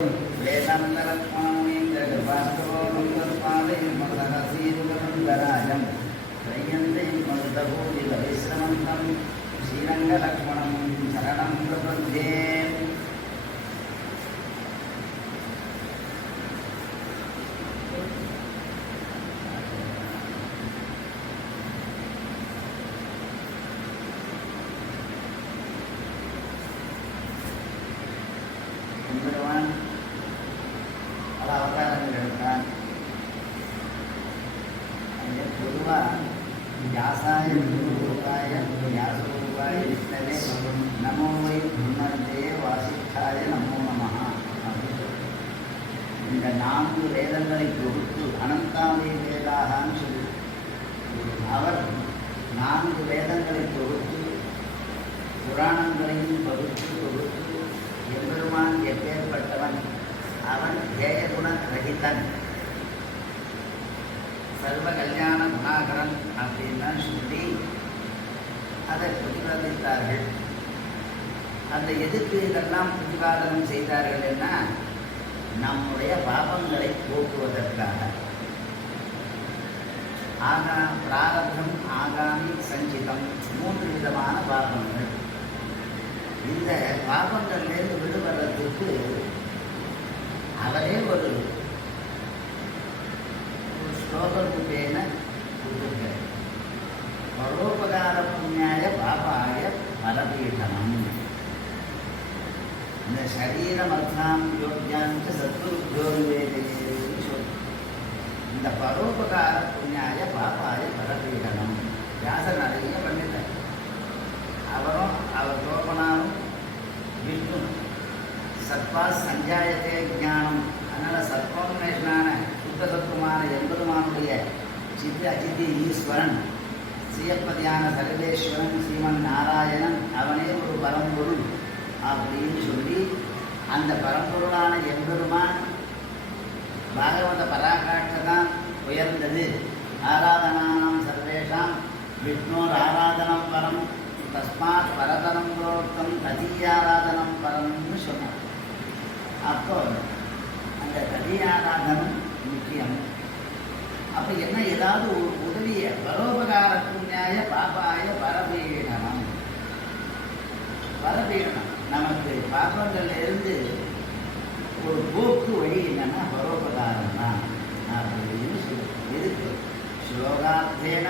वेदान्तलक्ष्मणमुनीन्द्रकृपास्तवोऽनुकल्पादयन्मदहसीरुगमन्दराजं त्रय्यन्तेन्मदभूतिलविश्रमन्तं श्रीरङ्गलक्ष्मणं शरणं प्रपद्ये. பெருமான் பல அவதாரங்கள் எடுத்தான். பொதுவாக வியாசாய குருரூபாய வியாசரூபாய விஷ்ணவே நமோ வை புன்னந்தே வாசிஷ்டாய நமோ நமஹ. இந்த 4 வேதங்களை தொகுத்து அனந்தாமய வேதாகான்னு சொல்லி அவர் 4 வேதங்களை தொகுத்து புராணங்களையும் தொகுத்து எம்பெருமான் எப்பேற்பட்டவன், அவன் ஜெயகுண ரகிதன், சர்வ கல்யாண குணாகரன் அப்படின்னா சொல்லி அதை பிரதிபாதித்தார்கள். அந்த எதுக்கு இதெல்லாம் பிரதிபாதனம் செய்தார்கள் என்ன, நம்முடைய பாபங்களை போக்குவதற்காக. பிராரப்தம், ஆகாமி, சஞ்சிதம் 3 விதமான பாபங்கள். இந்த பாபங்கள்லேருந்து விடுபடுறதுக்கு அவரே ஒரு ஸ்லோகரூபேன கொடுத்திருக்கார். பரோபகார புண்ணியாய பாபாய பரபீடனம். இந்த சரீரம் அர்த்தாம் யோகியாஞ்ச சத்ருத்யோகிவேதேன்னு சொல்லி இந்த பரோபகார புண்ணியாய பாபாய பரபீடனம் வியாசர் நிறைய பண்ணிட்டார். அவரும் அவர் தோப்பனாரும் விஷ்ணு சத்வா சஞ்சாயத்தே ஞானம். அதனால் சத்வோன்மேஷனான சுத்த சத்துவமான எம்பெருமானுடைய சித்தி அச்சித்தி ஈஸ்வரன், சியப்பதியான சர்வேஸ்வரன், ஸ்ரீமன் நாராயணன், அவனே ஒரு பரம்பொருள் அப்படின்னு சொல்லி அந்த பரம்பொருளான எம்பெருமான் பாகவத பராகாட்சதான் உயர்ந்தது. ஆராதனானாம் சர்வேஷாம் விஷ்ணோர் ஆராதனம் பரம் தஸ்மாத் பரதனம் புரோக்தம் ததீயாராதனம் பரம்னு சொன்னார். அப்போ அந்த ததீயாராதனம் முக்கியம். அப்போ என்ன, ஏதாவது ஒரு உதவியை பரோபகார புண்ணியாய பாபாய பரபீடனம். பரபீடனம் நமக்கு பாபங்கள்ல இருந்து ஒரு போக்கு வழி என்னன்னா பரோபகாரம் தான் அப்படின்னு சொல்லி எதுக்கு ஸ்லோகார்த்தேன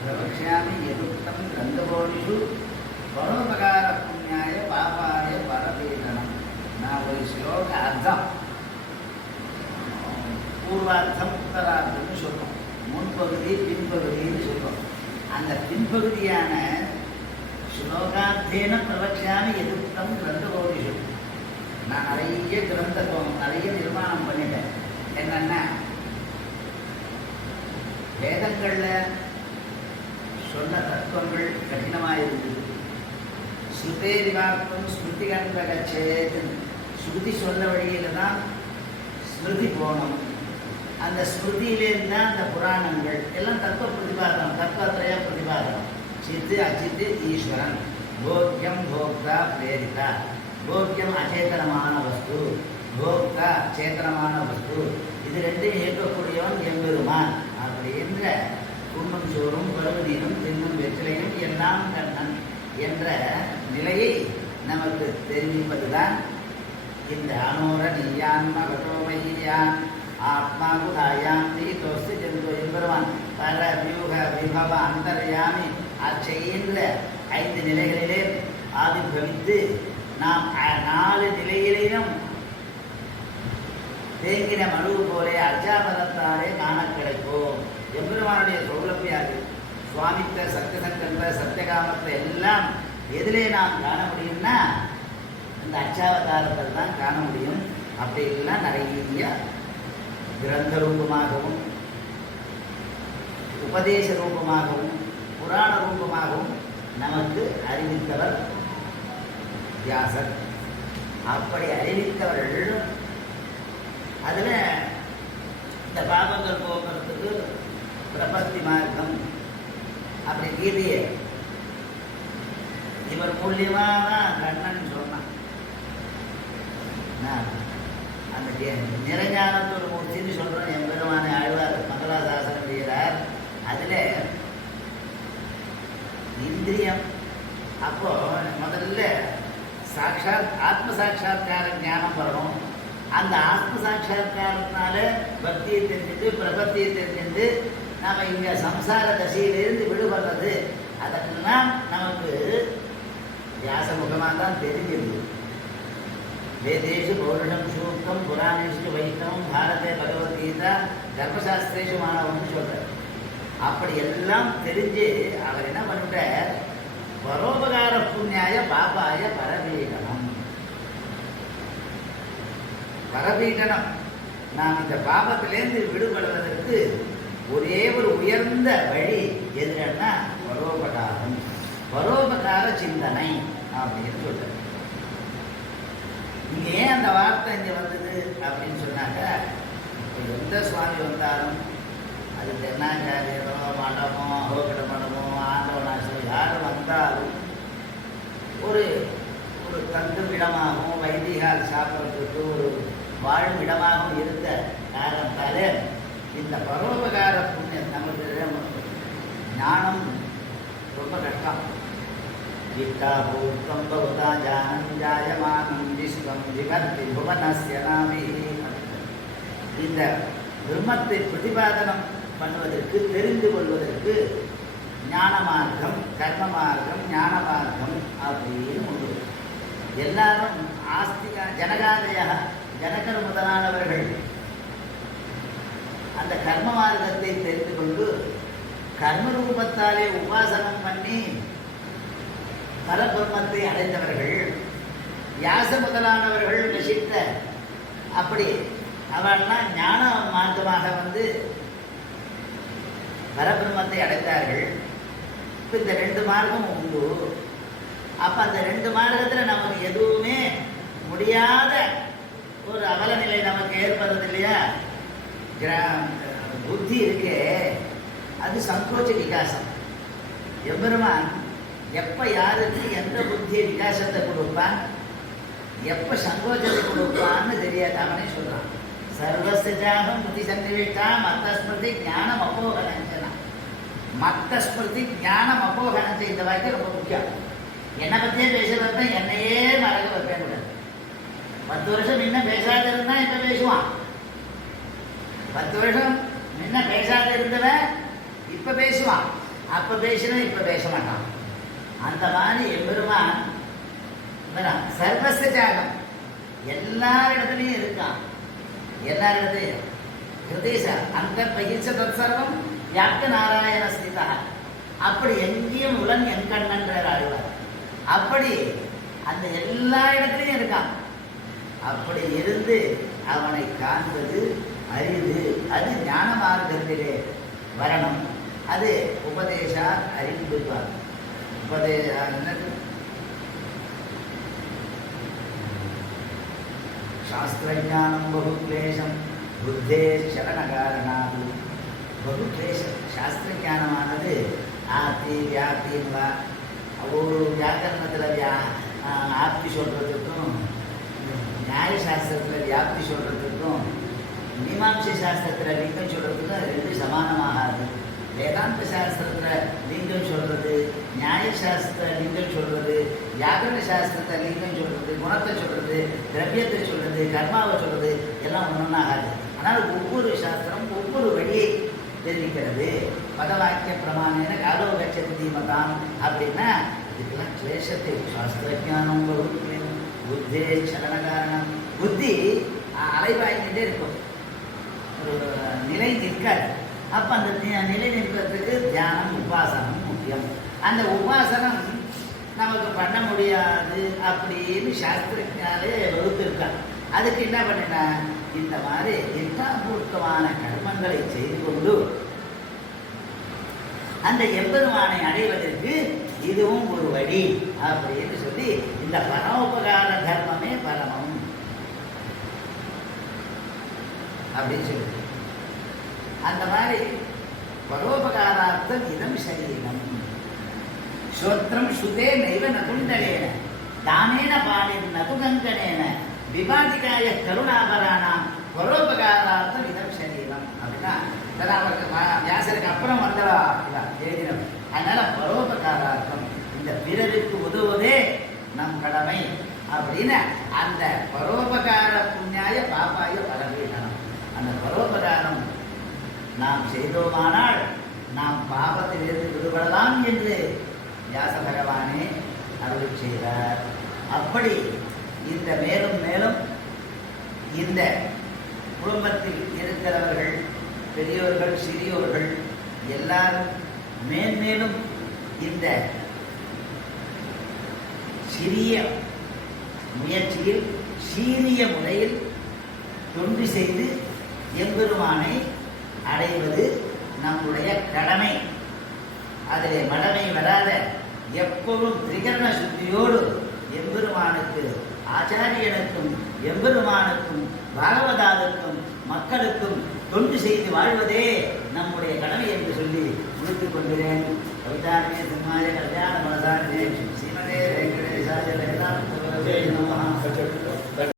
பிரவக்ஷ்யாமி யதுக்தம் கிரந்தபோனிஷு பரோபகார புண்ணியாய பாபாய பரபீடனம். நான் ஒரு ஸ்லோக அர்த்தம், பூர்வார்த்தம் உத்தரார்த்தம்னு சொல்றோம், முன்பகுதி பின்பகுதின்னு சொல்றோம். அந்த பின்பகுதியான ஸ்லோகார்த்தேன பிரவக்ஷ்யாமி யதுக்தம் கிரந்தபோனிஷு நான் நிறைய கிரந்தம் நிறைய நிர்மாணம் பண்ணிட்டேன். என்னன்னா, வேதங்களில் சொன்ன தத்துவங்கள் கடினமாக இருந்தது. ஸ்ருதேரிவார்த்தம் ஸ்மிருதி கண்டகச்சேது, ஸ்ருதி சொன்ன வழியில் தான் ஸ்மிருதி போகணும். அந்த ஸ்மிருதியிலேருந்து தான் அந்த புராணங்கள் எல்லாம் தத்துவ பிரதிபாதனம், தத்துவத்திரைய பிரதிபாதனம். சித்து அச்சித்து ஈஸ்வரன், போக்கியம் போக்தா பிரேரிதா. போக்கியம் அச்சேதனமான வஸ்து, போக்தா சேத்தனமான வஸ்து. இது ரெண்டையும் இயக்கக்கூடியவன் எம்பெருமான் அப்படின்ற குன்னும் சோறும் பருவதீனும் தின்னும் வெற்றிலையும் எல்லாம் கண்ணன் என்ற நிலையை நமக்கு தெரிவிப்பதுதான் இந்த அனோர நீயான் மகதோமையான் ஆத்மா குதாயான் தீதோஸ்து ஜென்தோ எம்பெருமான் பர வியூக விபவ அந்தர்யாமி அச்செய்கின்ற 5 நிலைகளிலே ஆவிர்வவித்து நாம் 4 நிலையிலேயும் தேங்கின மனு போலே அர்ச்சாபதத்தாலே காண கிடைக்கும். எம்பெருமானுடைய சௌலபியாது சுவாமித்த சத்தியசங்கல்ப சத்தியகாமத்தை எல்லாம் எதிலே நாம் காண முடியும்னா இந்த அர்ச்சாவதாரத்தில் தான் காண முடியும். அப்படிலாம் நிறைய கிரந்த ரூபமாகவும் உபதேச ரூபமாகவும் புராண ரூபமாகவும் நமக்கு அறிவித்தவர் வியாசர். அப்படி அறிவித்தவர்கள் அதில் இந்த பாபங்கள் போக்குறதுக்கு பிரபத்தி மார்க்கம் அப்படி கீதையை இவர் மூலியமாக தான் கண்ணன் சொன்னான். நிரஞானத்தோட மூர்த்தின்னு சொல்கிறோம். எம்பெருமான ஆழ்வார் மங்களாசாசனம் செய்கிறார். அதில் இந்திரியம் அப்போ முதல்ல சாட்சாத் ஆத்ம சாட்சா்கார ஞானம் வரணும். அந்த ஆத்ம சாட்சா்காரத்தினால பக்தியை தெரிஞ்சுட்டு பிரபத்தியை தெரிஞ்சுட்டு நம்ம இங்கே சம்சார தசையிலிருந்து விடுபடுறது அதெல்லாம் நமக்கு வியாசமுகமாக தான் தெரிஞ்சது. வேதேஷு பௌருஷம் சூக்தம் புராணேஷு வைஷ்ணவம் பாரதே பகவத்கீதா தர்மசாஸ்திரேஷு மாணவம்னு சொல்கிறார். அப்படி எல்லாம் தெரிஞ்சு அவர் என்ன பண்ணிட்டார், பரோபகார புண்ணியாய பாபாய பரபீடனம். பரபீடனம் நாம் இந்த பாபத்திலேருந்து விடுபடுவதற்கு ஒரே ஒரு உயர்ந்த வழி எதுன்னா பரோபகாரம், பரோபகார சிந்தனை அப்படின்னு சொல்றார். இங்கே ஏன் அந்த வார்த்தை இங்கே வந்தது அப்படின்னு சொன்னாக்க, இப்போ எந்த சுவாமி வந்தாலும் அது தென்னாச்சாரியரோ மடமோ அகோகட மடமோ ஆண்டவனாசோ யார் வந்தாலும் ஒரு ஒரு தங்கும் இடமாகவும் வைதிகால் சாப்பிட்றதுக்கு ஒரு வாழும் இடமாகவும் இருந்த காரணத்தாலே இந்த பரோபகார புண்ணியம் நமக்கு ஞானம் ரொம்ப கஷ்டம். வித்தா பூர்த்தம் பகுதா ஜானம் ஜாயமானம் விஸ்வம் விபர்த்தி புவனஸ்ய நாமி. இந்த பிரம்மத்தை பிரதிபாதனம் பண்ணுவதற்கு தெரிந்து கொள்வதற்கு ஞான மார்க்கம், கர்ம மார்க்கம், ஞான மார்க்கம் அப்படின்னு உண்டு. எல்லாரும் ஆஸ்திகா ஜனகாதய ஜனகர் முதலானவர்கள் அந்த கர்ம மார்க்கத்தை தெரிந்து கொண்டு கர்மரூபத்தாலே உபாசனம் பண்ணி பரபிரம்மத்தை அடைந்தவர்கள். வியாச முதலானவர்கள் வசித்த அப்படி அவெல்லாம் ஞான மார்க்கமாக வந்து பரபிரம்மத்தை அடைத்தார்கள். இப்போ இந்த ரெண்டு மார்க்கம் உண்டு. அப்போ அந்த ரெண்டு மார்க்கத்தில் நமக்கு எதுவுமே முடியாத ஒரு அவலநிலை நமக்கு ஏற்படுறது இல்லையா? புத்தி இருக்கே அது சங்கோச்ச விகாசம். எம்பெருமான் எப்போ யாருக்கு எந்த புத்தியை விகாசத்தை கொடுப்பான், எப்போ சங்கோச்சத்தை கொடுப்பான்னு தெரியாது. அவனே சொல்கிறான், சர்வசாகம் புத்தி சன்னிவேஷ்டா மத்தஸ்மிருதி ஞானம் அப்போகனஞ்சனா. மத்தஸ்மிருதி ஞானம் அப்போகனஞ்ச இந்த வாக்கியம் ரொம்ப முக்கியம். என்னை பற்றியே பேசுறத என்னையே மறக்க வைப்பேன் கூடாது. 10 வருஷம் முன்ன பேசாத இருந்தா இப்ப பேசுவான். 10 வருஷம் முன்ன பேசாத இருந்தவன் இப்ப பேசுவான். அப்ப பேசினா இப்ப பேச மாட்டான். அந்த மாதிரி எம்பெருமான் சர்வசாகம் எல்லா இடத்துலையும் இருக்கான். எல்லா இடத்துலையும் ஹிருதேச அந்த பகிர்ச்ச தத் சர்வம் யாக்க நாராயண ஸ்திதா. அப்படி எங்கேயும் உலன் என் கண்ணன்றார் ஆழ்வார். அப்படி அந்த எல்லா இடத்துலையும் இருக்கான். அப்படி இருந்து அவனை காண்பது அரிது. அது ஞான மார்க்கத்திலே வரணும். அது உபதேசா அறிந்துப்பார். சாஸ்திரஞானம் பகுக்லேசம் புத்தே சரணகாரணாது. பகுக்லேசம் சாஸ்திரஞானமானது ஆத்தி வியாப்தின்வா ஒரு வியாக்கரணத்தில் ஆப்தி சொல்கிறதுக்கும் நியாயசாஸ்திரத்தில் வியாப்தி சொல்கிறதுக்கும் மீமாம்சை சாஸ்திரத்தில் லிங்கம் சொல்கிறதுக்கும் ரெண்டு சமானமாகாது. வேதாந்த சாஸ்திரத்தில் லிங்கம் சொல்கிறது, நியாயசாஸ்திர லிங்கம் சொல்கிறது, வியாக்கரண சாஸ்திரத்தை லிங்கம் சொல்கிறது, குணத்தை சொல்கிறது, திரவியத்தை சொல்கிறது, கர்மாவை சொல்கிறது எல்லாம் ஒன்றாகாது. ஆனால் ஒவ்வொரு சாஸ்திரம் ஒவ்வொரு வழியை தெரிவிக்கிறது. பதவாக்கிய பிரமாணேன காலோ கச்சதி தீமதாம் அப்படின்னா இதுக்கெல்லாம் கிளேசத்தை சாஸ்திரஜானம் புத்தே சலன காரணம். புத்தி அலைவாய்கிட்டே இருக்கும், ஒரு நிலை நிற்காது. அப்போ அந்த நிலை நிற்கிறதுக்கு தியானம் உபாசனம் முக்கியம். அந்த உபாசனம் நமக்கு பண்ண முடியாது அப்படின்னு சாஸ்திரஜாலே வகுத்திருக்காங்க. அதுக்கு என்ன பண்ணினா இந்த மாதிரி இஷ்டாபூர்த்தமான கர்மங்களை செய்து கொண்டு அந்த எம்பெருமானை அடைவதற்கு இதுவும் ஒரு வழி அப்படின்னு சொல்லி இந்த பரோபகார தர்மமே பரமம் அப்படின்னு சொல்லி அந்த மாதிரி பரோபகாரார்த்தம் இதம் சரீரம். ஸ்ரோத்ரம் சுதே நைவ நகுண்டலேன தானேன பாலின் நகுகங்கனேன விபாதிகாய கருணாபராணாம் நாம் செய்தோமானால் நாம் பாபத்திலிருந்து விடுபடலாம் என்று வியாச பகவானே அருள் செய்தார். அப்படி இந்த மேலும் மேலும் இந்த குடும்பத்தில் இருக்கிறவர்கள், பெரியோர்கள், சிறியோர்கள் எல்லாரும் மேன்மேலும் இந்த சிறிய முயற்சியில் சீரிய முறையில் தொண்டு செய்து எம்பெருமானை அடைவது நம்முடைய கடமை. அதிலே மடமை வராத எப்பவும் திரிகரண சுத்தியோடு எம்பெருமானுக்கு, ஆச்சாரியனுக்கும், எம்பெருமானுக்கும், பாகவதாருக்கும், மக்களுக்கும் தொண்டு செய்து வாழ்வதே நம்முடைய கடமை என்று சொல்லி முடித்துக் கொள்கிறேன். கவிதாரண்ய சிம்மாய கல்யாண மனதாரே ஸ்ரீமதே வெங்கடேசாய வேதாந்த குரவே நமஹ.